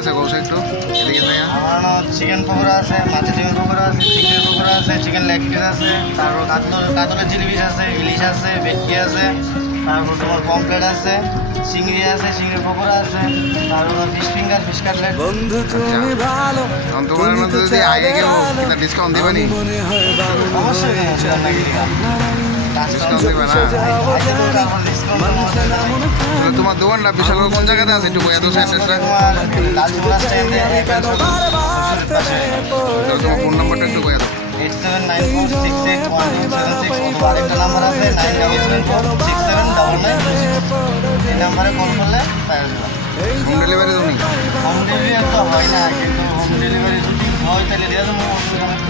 আছে কৌশল একটু এদিকে ভাইয়া। আমার চিকেন পকোড়া আছে, মাছের চিকেন পকোড়া আছে, চিকেন পকোড়া আছে, চিকেন লেগ পিস আছে, তারপর কাতলের চিলি পিস আছে, ইলিশ আছে, ভেটকি আছে, তারপর তোমার পমপ্লেট আছে, চিংড়ি আছে, চিংড়ি পকোড়া আছে, তারপর ফিশ ফিঙ্গার, ফিশ কাটলেট। বন্ধু তুমি ভালো, তোমার মধ্যে যদি আগে কেউ ডিসকাউন্ট দিবা নি? অবশ্যই ডিসকাউন্ট দিবে না। তোমার দোকানটা বিশাল কোন জায়গাতে আছে একটু এত অ্যাড্রেসটা? তোমার ফোন নাম্বারটা একটু বলে দাও। 8794681276 আরেকটা নাম্বার আছে 9774679926। এই নাম্বারে কল করলে পাওয়া যাবে। হোম ডেলিভারি তুমি? হোম ডেলিভারি তো হয় না, কিন্তু হোম ডেলিভারি যদি হয় তাহলে দিয়ে দেবো, অসুবিধা নেই।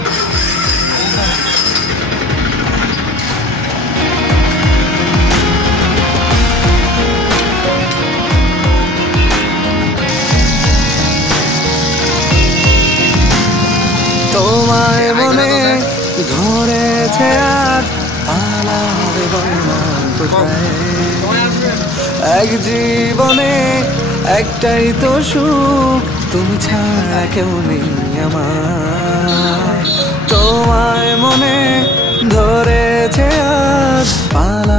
তোমায় মনে ধরেছে আজ পালাবে কোথায়, এক জীবনে একটাই তো সুখ, তুমি ছাড়া কেউ নেই আমার। তোমায় মনে ধরেছে আজ পালা